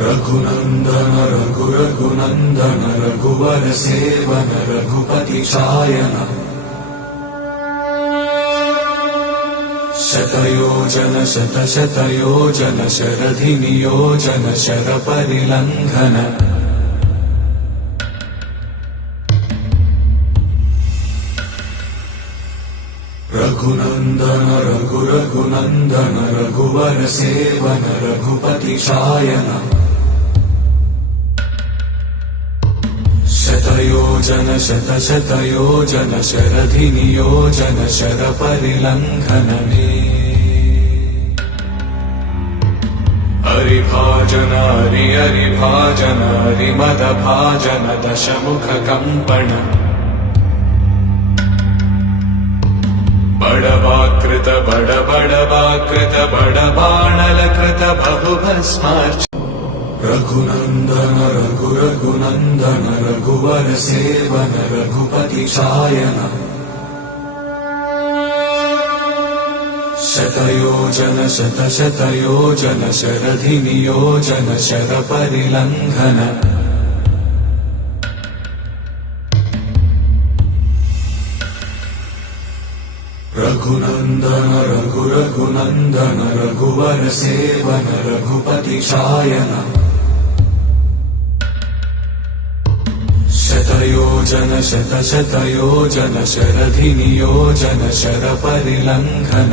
रघुनन्दन रघुनन्दन रघुवर seven Raghupati चायन शतयोजन शतशतयोजन शरधि नियोजन शरपरिलङ्घन रघुनन्दन रघुनन्दन रघुवर seven Raghupati चायन शतयोजन शतशतयोजन शरधि नियोजन शरपरिलङ्घन हरिभाजन हरिभाजन हरिमदभाजन दशमुख कंपन बड़वाकृत बड़वाकृत बड़बाणलकृत बहुभस्मार्च रघुनन्दन रघुनन्दन रघुवर सेवन रघुपति चायन शतयोजन शतशतयोजन शरधि नियोजन शरपरिलङ्घन रघुनन्दन रघुनन्दन रघुवर सेवन रघुपति चायन शतयोजन शतशतयोजन शरधि नियोजन शरपरिलङ्घन